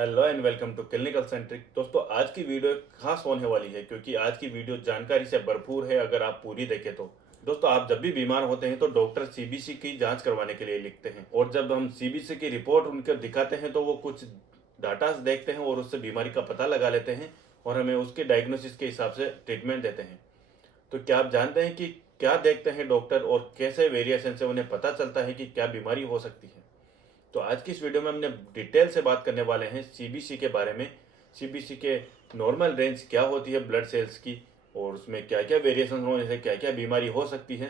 Hello and welcome to clinical centric. दोस्तों, आज की वीडियो एक खास होने वाली है क्योंकि आज की वीडियो जानकारी से भरपूर है अगर आप पूरी देखें तो। दोस्तों, आप जब भी बीमार होते हैं तो डॉक्टर सीबीसी की जांच करवाने के लिए लिखते हैं और जब हम सीबीसी की रिपोर्ट उनको दिखाते हैं तो वो कुछ डाटा देखते हैं और उससे बीमारी का पता लगा लेते हैं और हमें उसके डायग्नोसिस के हिसाब से ट्रीटमेंट देते हैं। तो क्या आप जानते हैं कि क्या देखते हैं डॉक्टर और कैसे वेरिएशन से उन्हें पता चलता है कि क्या बीमारी हो सकती है? तो आज की इस वीडियो में हमने डिटेल से बात करने वाले हैं सीबीसी के बारे में। सीबीसी के नॉर्मल रेंज क्या होती है ब्लड सेल्स की और उसमें क्या क्या वेरिएशन होने से क्या क्या बीमारी हो सकती है।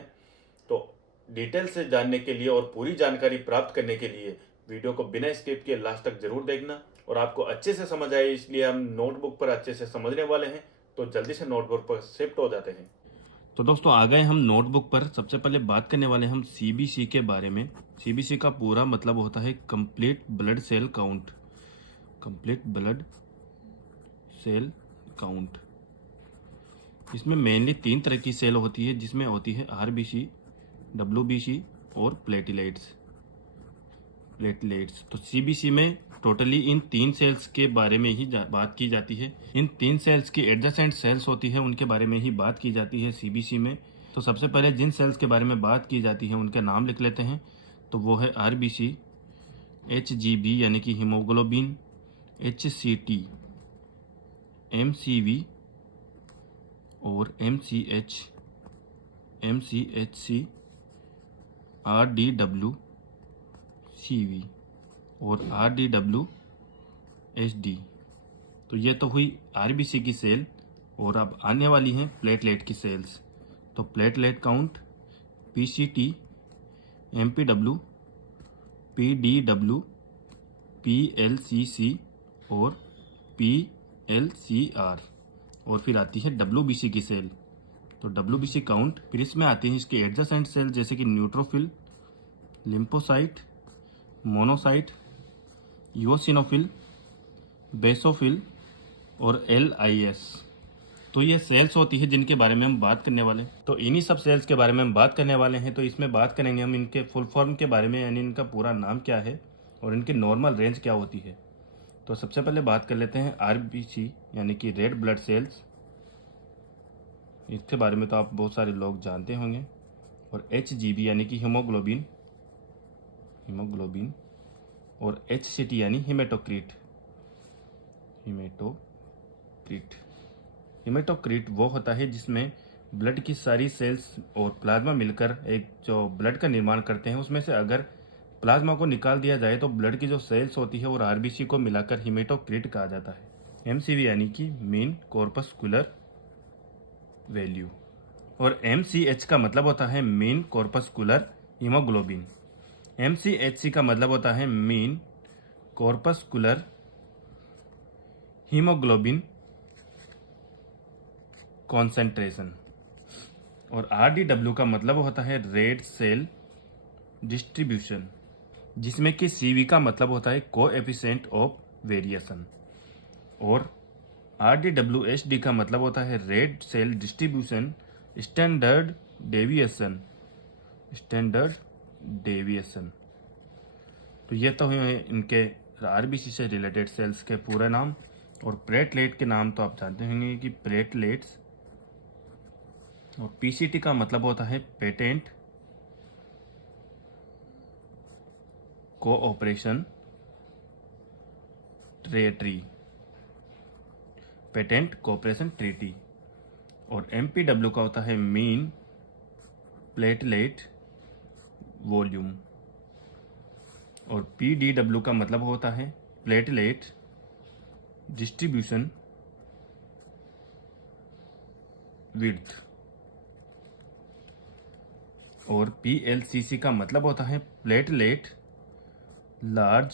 तो डिटेल से जानने के लिए और पूरी जानकारी प्राप्त करने के लिए वीडियो को बिना स्किप किए लास्ट तक जरूर देखना और आपको अच्छे से समझ आए, इसलिए हम नोटबुक पर अच्छे से समझने वाले हैं। तो जल्दी से नोटबुक पर शिफ्ट हो जाते हैं। तो दोस्तों आ गए हम नोटबुक पर। सबसे पहले बात करने वाले हम सीबीसी के बारे में। सीबीसी का पूरा मतलब होता है complete blood cell count. Complete blood cell count. इसमें मेनली 3 तरह की सेल होती है, जिसमें होती है आरबीसी, डब्ल्यूबीसी और प्लेटलेट्स। तो सीबीसी में टोटली इन 3 सेल्स के बारे में ही बात की जाती है। इन 3 सेल्स की एडजेसेंट सेल्स होती है, उनके बारे में ही बात की जाती है सीबीसी में। तो सबसे पहले जिन सेल्स के बारे में बात की जाती है उनके नाम लिख लेते हैं। तो वो है आरबीसी, एचजीबी यानी कि हीमोग्लोबिन, एचसीटी, एमसीवी और एमसीएच, एमसीएचसी, आरडीडब्ल्यू सीवी और आरडीडब्ल्यू एचडी। तो ये तो हुई आरबीसी की सेल। और अब आने वाली हैं प्लेटलेट की सेल्स। तो platelet count PCT, MPW, PDW, PLCC और पीएलसीआर। और फिर आती है डब्ल्यूबीसी की सेल। तो डब्ल्यूबीसी काउंट फिर इसमें आती है इसके एडजेसेंट सेल जैसे कि neutrophil, lymphocyte, monocyte, eosinophil, basophil और एलआईएस। तो ये सेल्स होती है जिनके बारे में हम बात करने वाले हैं। तो इन्हीं सब सेल्स के बारे में हम बात करने वाले हैं। तो इसमें बात करेंगे हम इनके फुल फॉर्म के बारे में, यानी इनका पूरा नाम क्या है और इनकी नॉर्मल रेंज क्या होती है। तो सबसे पहले बात कर लेते हैं आरबीसी यानी कि रेड ब्लड सेल्स। इसके बारे में तो आप बहुत सारे लोग जानते होंगे। और एचजीबी यानी कि हीमोग्लोबिन, और एचसीटी यानी हीमेटोक्रीट। हीमेटोक्रीट वो होता है जिसमें ब्लड की सारी सेल्स और प्लाज्मा मिलकर एक जो ब्लड का निर्माण करते हैं, उसमें से अगर प्लाज्मा को निकाल दिया जाए तो ब्लड की जो सेल्स होती है और आरबीसी को मिलाकर हीमेटोक्रीट कहा जाता है। एमसीवी यानी कि मीन कॉर्पस्कुलर वैल्यू। और एमसीएच का मतलब होता है मीन कॉर्पस्कुलर हीमोग्लोबिन। एमसीएचसी का मतलब होता है मीन कॉर्पस्कुलर हीमोग्लोबिन कॉन्सेंट्रेशन। और आरडीडब्ल्यू का मतलब होता है रेड सेल डिस्ट्रीब्यूशन, जिसमें कि सीवी का मतलब होता है कोएफिशिएंट ऑफ वेरिएशन। और आरडीडब्ल्यूएचडी का मतलब होता है red cell distribution standard deviation. तो ये तो हुए इनके आरबीसी से रिलेटेड सेल्स के पूरे नाम। और प्लेटलेट के नाम तो आप जानते होंगे कि प्लेटलेट्स। और पीसीटी का मतलब होता है पेटेंट कोऑपरेशन ट्रीटी। और एमपीडब्ल्यू का होता है मीन प्लेटलेट वॉल्यूम। और पीडीडब्ल्यू का मतलब होता है प्लेटलेट डिस्ट्रीब्यूशन विड्थ। और पीएलसीसी का मतलब होता है प्लेटलेट लार्ज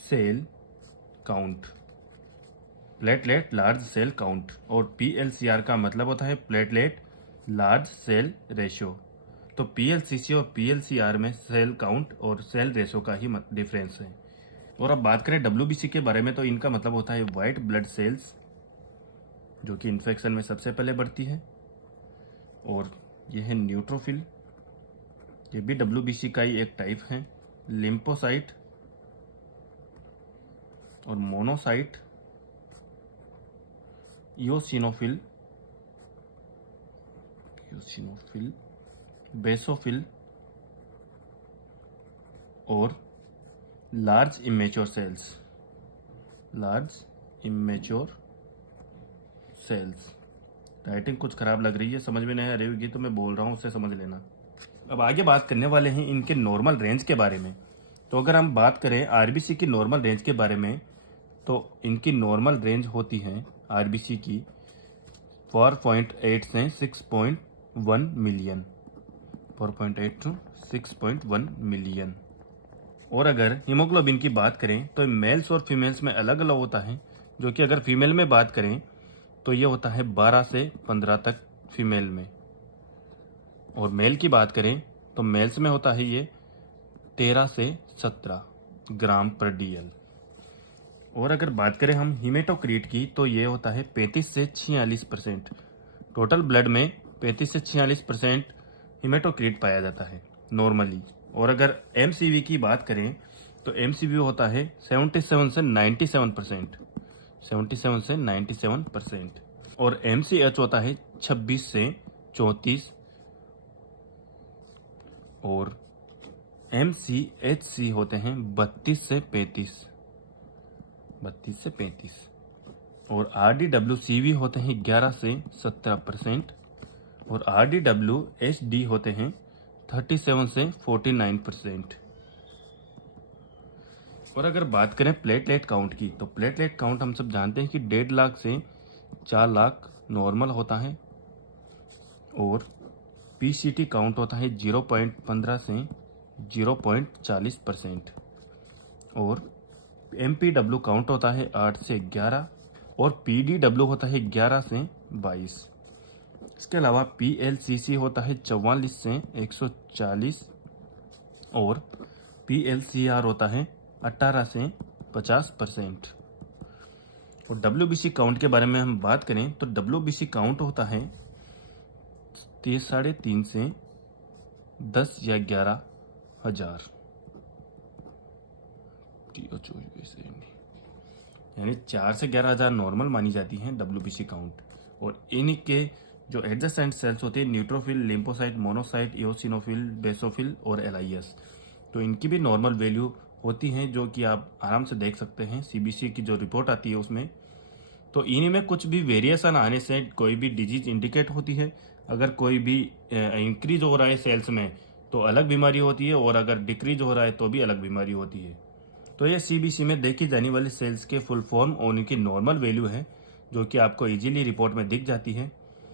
सेल काउंट। और पीएलसीआर का मतलब होता है प्लेटलेट लार्ज सेल रेशियो। तो पीएलसीसी और पीएलसीआर में सेल काउंट और सेल रेशियो का ही डिफरेंस है। और अब बात करें डब्ल्यूबीसी के बारे में, तो इनका मतलब होता है वाइट ब्लड सेल्स, जो कि इन्फेक्शन में सबसे पहले बढ़ती है। और यह है न्यूट्रोफिल, ये भी डब्ल्यूबीसी का ही एक टाइप है। लिम्फोसाइट, और मोनोसाइट, इओसिनोफिल, बेसोफिल और लार्ज इमेच्योर सेल्स। राइटिंग कुछ खराब लग रही है, समझ में नहीं आ रही होगी तो मैं बोल रहा हूँ, उससे समझ लेना। अब आगे बात करने वाले हैं इनके नॉर्मल रेंज के बारे में। तो अगर हम बात करें आरबीसी की नॉर्मल रेंज के बारे में, तो इनकी नॉर्मल रेंज होती है आरबीसी की 4.8 से 6.1 मिलियन, 4.8 टू 6.1 मिलियन। और अगर हीमोग्लोबिन की बात करें तो मेल्स और फीमेल्स में अलग अलग होता है, जो कि अगर फीमेल में बात करें तो ये होता है 12 से 15 तक फीमेल में, और मेल की बात करें तो मेल्स में होता है ये 13 से 17 ग्राम पर डीएल। और अगर बात करें हम हीमेटोक्रीट की तो ये होता है 35 से 46%। टोटल ब्लड में 35 से 46% हीमेटोक्रीट पाया जाता है नॉर्मली। और अगर एमसीवी की बात करें तो एमसीवी होता है 77 से 97%, 77 से 97%। और एमसीएच होता है 26 से 34, और एमसीएचसी होते हैं 32 से 35, 32 से 35। और आरडीडब्ल्यूसीवी होते हैं 11 से 17%, और आरडीडब्ल्यूएचडी होते हैं 37 से 49%। और अगर बात करें प्लेटलेट काउंट की तो प्लेटलेट काउंट हम सब जानते हैं कि 1.5 लाख से 4 लाख नॉर्मल होता है, और पीसीटी काउंट होता है 0.15 से 0.40%, और एमपीडब्ल्यू काउंट होता है 8 से 11, और पीडीडब्ल्यू होता है 11 से 22। इसके अलावा पीएलसीसी होता है 44 से 140, और पीएलसीआर होता है 18 से 50%। और डब्ल्यूबीसी काउंट के बारे में हम बात करें तो डब्ल्यूबीसी काउंट होता है 3.5 से 10 या 11 हजार, यानी 4 से 11 हजार नॉर्मल मानी जाती है डब्ल्यूबीसी काउंट। और इनके जो एडजेसेंट सेल्स होते हैं neutrophil, lymphocyte, monocyte, eosinophil, basophil और एलआईएस, तो इनकी भी नॉर्मल वैल्यू होती हैं, जो कि आप आराम से देख सकते हैं सीबीसी की जो रिपोर्ट आती है उसमें। तो इन्हीं में कुछ भी वेरिएशन आने से कोई भी डिजीज इंडिकेट होती है। अगर कोई भी इंक्रीज हो रहा है सेल्स में तो अलग बीमारी होती है, और अगर डिक्रीज हो रहा है तो भी अलग बीमारी होती है। तो ये सीबीसी में देखी जाने वाली सेल्स के फुल फॉर्म और उनकी नॉर्मल वैल्यू है, जो कि आपको इजीली रिपोर्ट में दिख जाती है।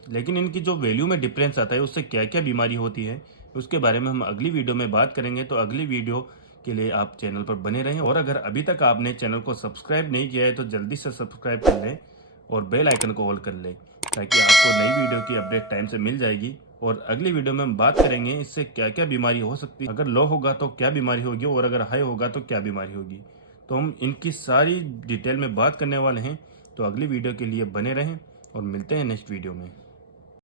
लेकिन इनकी जो वैल्यू में डिफरेंस आता है उससे क्या क्या बीमारी होती है उसके बारे में हम अगली वीडियो में बात करेंगे। तो अगली वीडियो के लिए आप चैनल पर बने रहें, और अगर अभी तक आपने चैनल को सब्सक्राइब नहीं किया है तो जल्दी से सब्सक्राइब कर लें और बेल आइकन को ऑल कर लें, ताकि आपको नई वीडियो की अपडेट टाइम से मिल जाएगी। और अगली वीडियो में हम बात करेंगे इससे क्या क्या बीमारी हो सकती है, अगर लो होगा तो क्या बीमारी होगी, और अगर हाई होगा तो क्या बीमारी होगी। तो हम इनकी सारी डिटेल में बात करने वाले हैं। तो अगली वीडियो के लिए बने रहें और मिलते हैं नेक्स्ट वीडियो में।